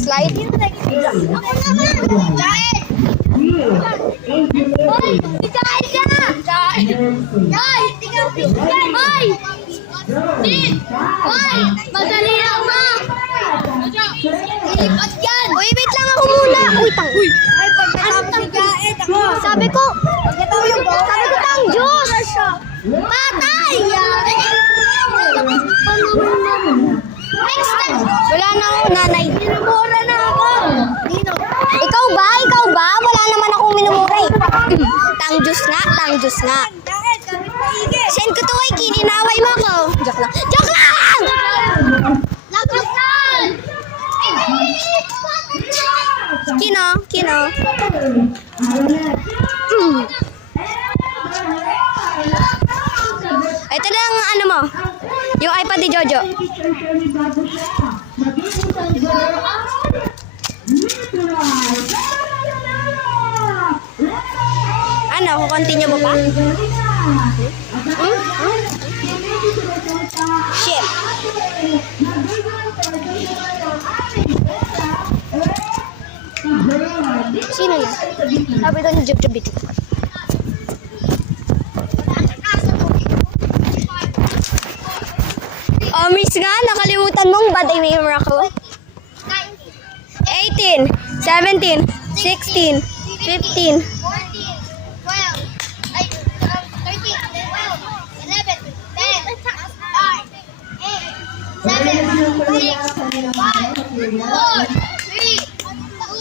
Slide. Ako naman! Jahit! Hoy! Jahit ka! Jahit! Hoy! Hoy! Din! Hoy! Madali lang ma! Ilipat yan! Uy, wait lang ako muna. Uy, tang. Uy. Ay, pagkatapos si Jahit ako! Sabi ko, Tang Diyos! Patay! Next time! wala na ako, nanay. Minumura na ako! Dino! Ikaw ba? Ikaw ba? Wala naman akong minumura eh. Tangjus nga, tangjus nga. Jahit! Kapit maigi! Send ko to ay kininaway mo ako. Joke lang. Joke lang! Lapasan! Kino, kino. Ito na ang ano mo. Yung iPad ni Jojo. Ano, kukontinue mo pa? Shit. Sino yan? Sabi doon yung Jojo Bito. Oh, miss nga, nakalimutan mong bad aimer ako. 18, 17, 16, 15. 14, 12, ay, 13, 12, 11, 10, 9, 8, 7, 6, 5, 4, 3, 2,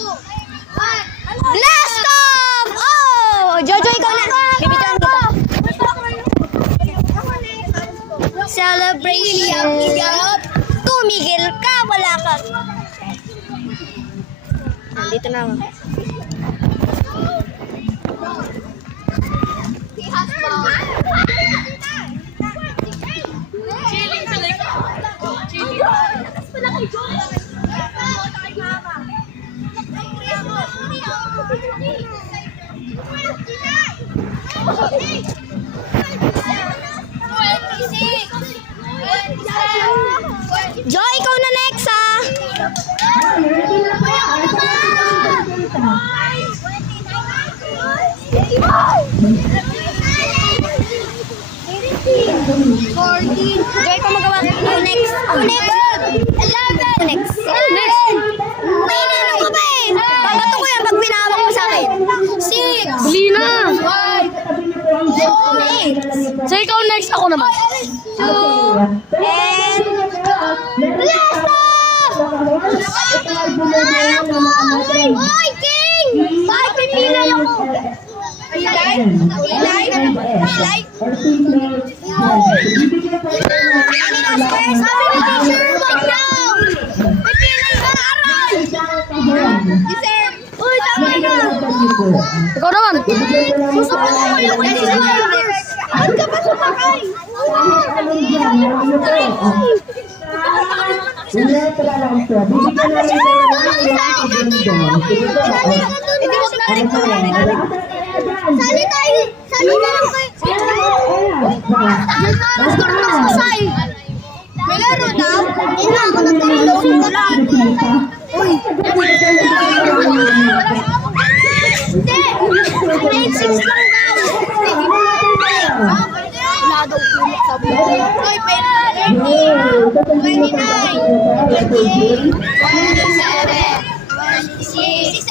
1. Blast off! Oh! Jojo, ikaw na. Bibituan kita. Celebration. Tumigil ka, wala ka. Nandito na ako. Chilling sa like. Chilling. Lakas pala kay Josh. Jo, ikaw na next ha. Jo, ikaw magawa. Next. Next. 11. Next. Next. May nino ka pa eh. Babato ko yan pag pinawak mo sa akin. 6. Huli na! 5. So, ikaw next, ako naman. 2. And... Blast off! Oy, King! Bakit pinilay ako? Pilay? Pilay? Pilay? Adidas first! Sabi ni teacher, wag now! Pipilay ka, aral! Deserve! Uy, tama na! Ikaw naman. Susubukan ko yung next! Ba't ka pa sumakay? Hindi mo sinalik ko. Sali tayo! Sali na lang kayo! Score na sa say! May laro na? Hindi na ako nagtulog ko lang. Uy! Hindi! 9-6 lang daw! Wala daw tulog sabi ko. Uy, pero 30! 29! 28! 27! 26!